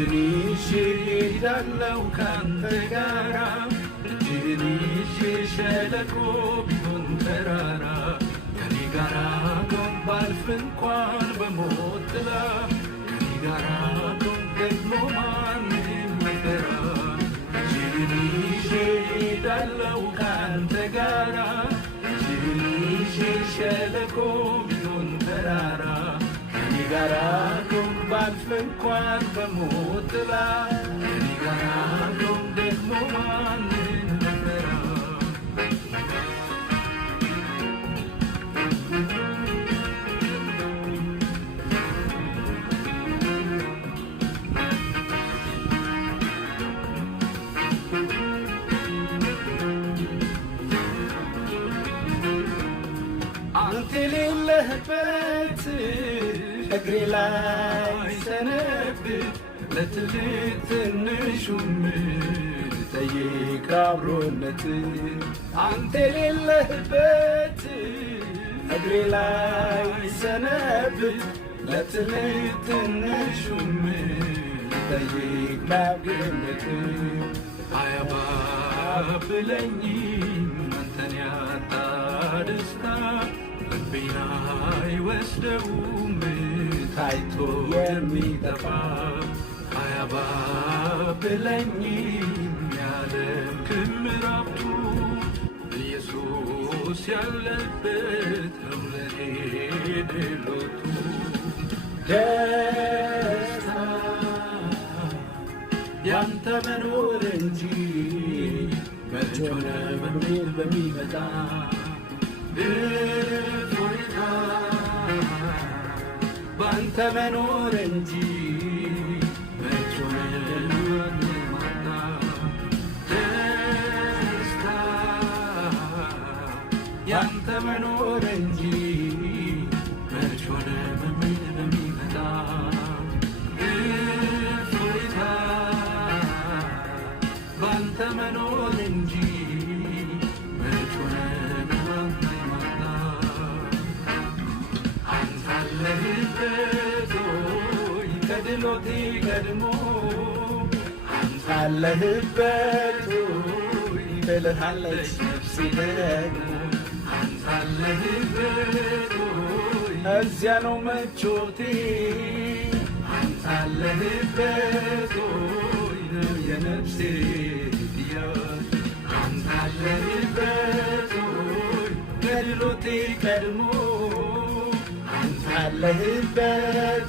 እጅህን ይዤ እሄዳለሁ ካንተ ጋራ እጅህን ይዤ ሸለቆ ቢሆን ተራራ ከኔ ጋራ ቆም ባልፍ እንኳን በሞት ጥላ ከኔ ጋራ ቆም ደግሞ ማንም መከራ እጅህን ይዤ እሄዳለሁ ካንተ ጋራ እጅህን ይዤ ሸለቆ ቢሆን ተራራ ከኔ ጋራ ቆም ባልፍ እንኳን በሞት ጥላ ከኔ ጋራ ቆም ደግሞ ማንም መከራ አንተ የሌለህበት እግሬ ላይ ሰነብት ለትልቅ ትንሹም ጠይቅ አብሮነት አንተ የሌለህበት እግሬ ላይ ሰነብት ለትልቅ ትንሹም ጠይቅ አብሮነት አያባብለኝም አንተን ያጣ ደስታ ልቤን አይወስደውም ታይቶ የሚጠፋ አያባብለኝም የዓለም ክምር ሀብቱ ኢየሱስ ያለበት ነው ለኔ ድሎቱ ደስታ ያንተ መኖር እንጂ መች ሆነ በሚል በሚመጣ እፎይታ ባንተ መኖር እንጂ መች ሆነ በሚመጣ ደስታ ያንተ መኖር እንጂ መች ሆነ በሚል በሚመጣ እፎይታ ባንተ መኖር እንጂ መች ሆነ በሚመጣ አንተ አለህበት ሆይ ከድሎቴ ቀድሞ አንተ አለህበት ሆይ ትልሃለች ነፍሴ ደግሞ አንተ አለህበት ሆይ እዚያ ነው መቾቴ አንተ አለህበት ሆይ ነው የነፍሴ ጥያቄ አንተ አለህበት ሆይ ከድሎቴ ቀድሞ አንተ አለህበት